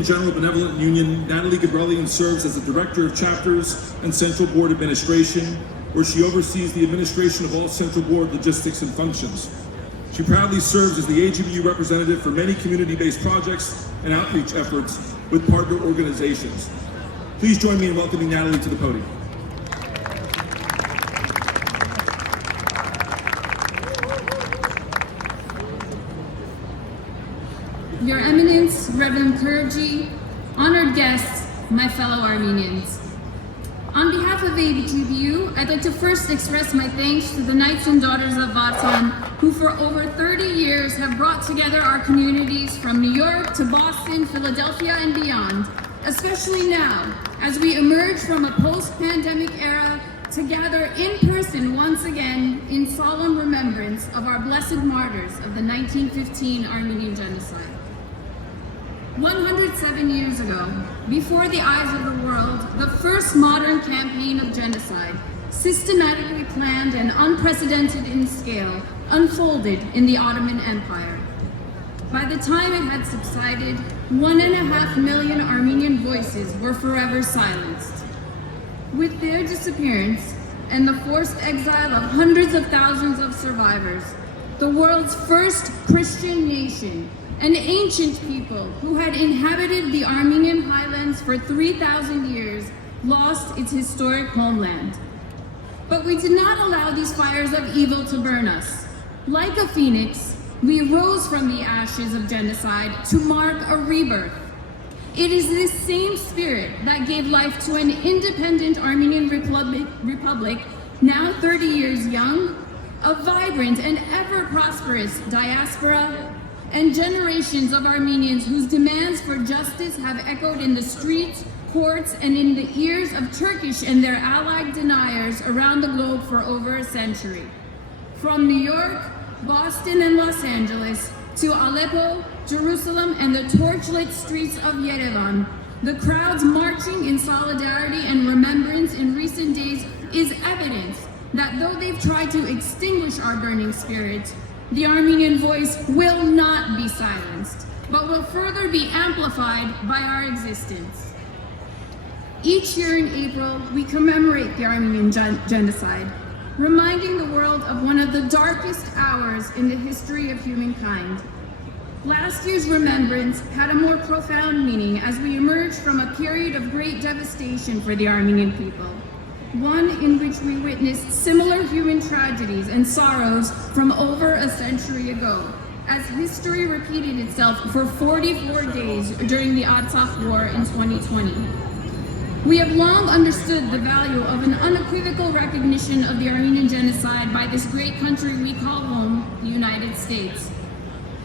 Armenian General Benevolent Union, Natalie Gabrelian serves as the Director of Chapters and Central Board Administration, where she oversees the administration of all Central Board logistics and functions. She proudly serves as the AGBU representative for many community-based projects and outreach efforts with partner organizations. Please join me in welcoming Natalie to the podium. Your Eminence, Reverend clergy, honored guests, my fellow Armenians. On behalf of AGBU, I'd like to first express my thanks to the Knights and Daughters of Vartan, who for over 30 years have brought together our communities from New York to Boston, Philadelphia, and beyond, especially now, as we emerge from a post-pandemic era to gather in person once again in solemn remembrance of our blessed martyrs of the 1915 Armenian Genocide. 107 years ago, before the eyes of the world, the first modern campaign of genocide, systematically planned and unprecedented in scale, unfolded in the Ottoman Empire. By the time it had subsided, 1.5 million Armenian voices were forever silenced. With their disappearance and the forced exile of hundreds of thousands of survivors, the world's first Christian nation, an ancient people who had inhabited the Armenian highlands for 3,000 years, lost its historic homeland. But we did not allow these fires of evil to burn us. Like a phoenix, we rose from the ashes of genocide to mark a rebirth. It is this same spirit that gave life to an independent Armenian republic, now 30 years young, a vibrant and ever-prosperous diaspora, and generations of Armenians whose demands for justice have echoed in the streets, courts, and in the ears of Turkish and their allied deniers around the globe for over a century. From New York, Boston, and Los Angeles, to Aleppo, Jerusalem, and the torchlit streets of Yerevan, the crowds marching in solidarity and remembrance in recent days is evidence that though they've tried to extinguish our burning spirit, the Armenian voice will not be silenced, but will further be amplified by our existence. Each year in April, we commemorate the Armenian Genocide, reminding the world of one of the darkest hours in the history of humankind. Last year's remembrance had a more profound meaning as we emerged from a period of great devastation for the Armenian people, one in which we witnessed similar human tragedies and sorrows from over a century ago, as history repeated itself for 44 days during the Artsakh War in 2020. We have long understood the value of an unequivocal recognition of the Armenian Genocide by this great country we call home, the United States.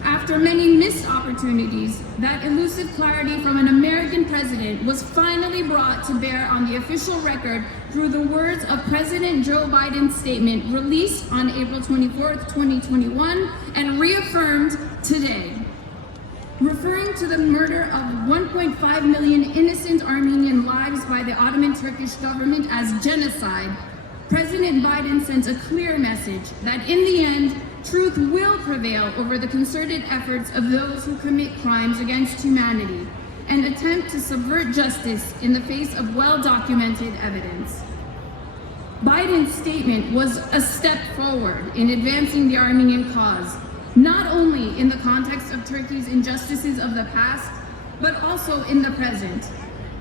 After many missed opportunities, that elusive clarity from an American president was finally brought to bear on the official record through the words of President Joe Biden's statement released on April 24th, 2021, and reaffirmed today. Referring to the murder of 1.5 million innocent Armenian lives by the Ottoman Turkish government as genocide, President Biden sent a clear message that in the end, truth will prevail over the concerted efforts of those who commit crimes against humanity and attempt to subvert justice in the face of well-documented evidence. Biden's statement was a step forward in advancing the Armenian cause, not only in the context of Turkey's injustices of the past, but also in the present,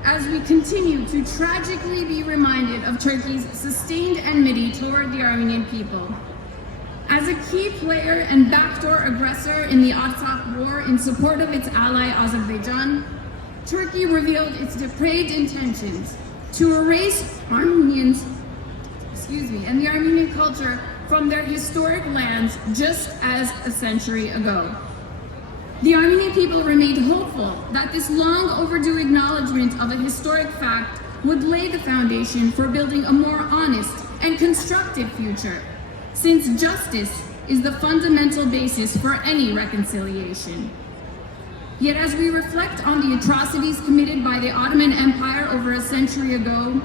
as we continue to tragically be reminded of Turkey's sustained enmity toward the Armenian people. As a key player and backdoor aggressor in the Artsakh War in support of its ally Azerbaijan, Turkey revealed its depraved intentions to erase Armenians, and the Armenian culture from their historic lands just as a century ago. The Armenian people remained hopeful that this long overdue acknowledgement of a historic fact would lay the foundation for building a more honest and constructive future, since justice is the fundamental basis for any reconciliation. Yet as we reflect on the atrocities committed by the Ottoman Empire over a century ago,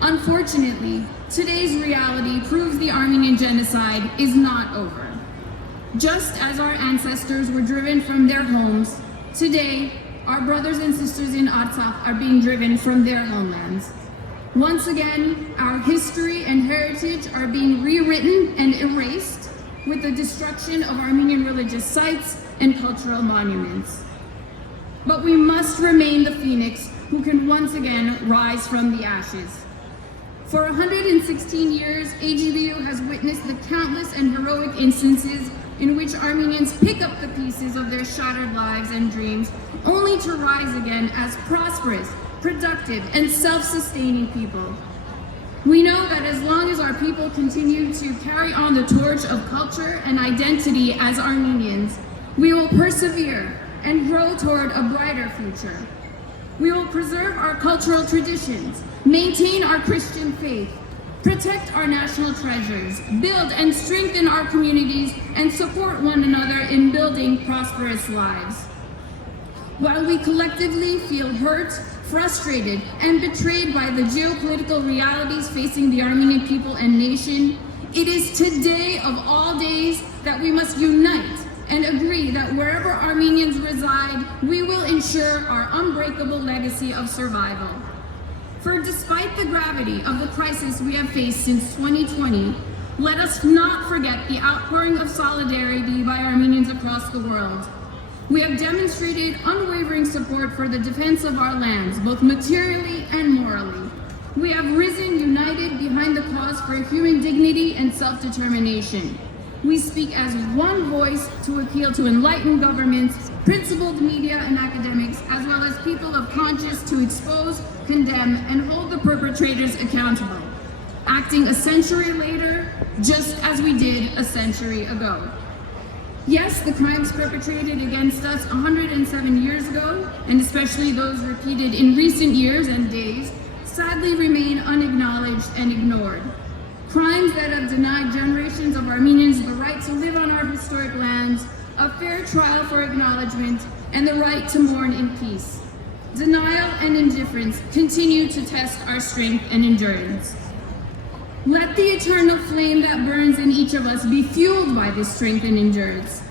unfortunately, today's reality proves the Armenian Genocide is not over. Just as our ancestors were driven from their homes, today our brothers and sisters in Artsakh are being driven from their homelands. Once again, our history and heritage are being rewritten and erased with the destruction of Armenian religious sites and cultural monuments. But we must remain the phoenix who can once again rise from the ashes. For 116 years, AGBU has witnessed the countless and heroic instances in which Armenians pick up the pieces of their shattered lives and dreams, only to rise again as prosperous, productive, and self-sustaining people. We know that as long as our people continue to carry on the torch of culture and identity as Armenians, we will persevere and grow toward a brighter future. We will preserve our cultural traditions, maintain our Christian faith, protect our national treasures, build and strengthen our communities, and support one another in building prosperous lives. While we collectively feel hurt, frustrated, and betrayed by the geopolitical realities facing the Armenian people and nation, it is today of all days that we must unite and agree that wherever Armenians reside, we will ensure our unbreakable legacy of survival. For despite the gravity of the crisis we have faced since 2020, let us not forget the outpouring of solidarity by Armenians across the world. We have demonstrated unwavering support for the defense of our lands, both materially and morally. We have risen united behind the cause for human dignity and self-determination. We speak as one voice to appeal to enlightened governments, principled media and academics, as well as people of conscience to expose, condemn, and hold the perpetrators accountable, acting a century later, just as we did a century ago. Yes, the crimes perpetrated against us 107 years ago, and especially those repeated in recent years and days, sadly remain unacknowledged and ignored. Crimes that have denied generations of Armenians the right to live on our historic lands, a fair trial for acknowledgement, and the right to mourn in peace. Denial and indifference continue to test our strength and endurance. Let the eternal flame that burns in each of us be fueled by this strength and endurance.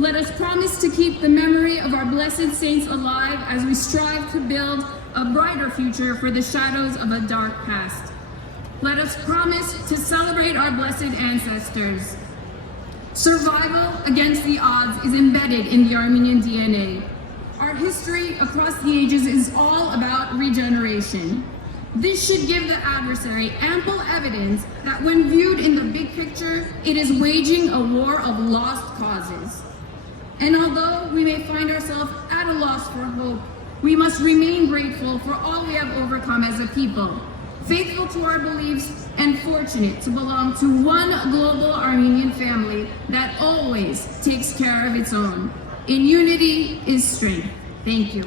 Let us promise to keep the memory of our blessed saints alive as we strive to build a brighter future for the shadows of a dark past. Let us promise to celebrate our blessed ancestors. Survival against the odds is embedded in the Armenian DNA. Our history across the ages is all about regeneration. This should give the adversary ample evidence that when viewed in the big picture, it is waging a war of lost causes. And although we may find ourselves at a loss for hope, we must remain grateful for all we have overcome as a people, faithful to our beliefs, and fortunate to belong to one global Armenian family that always takes care of its own. In unity is strength. Thank you.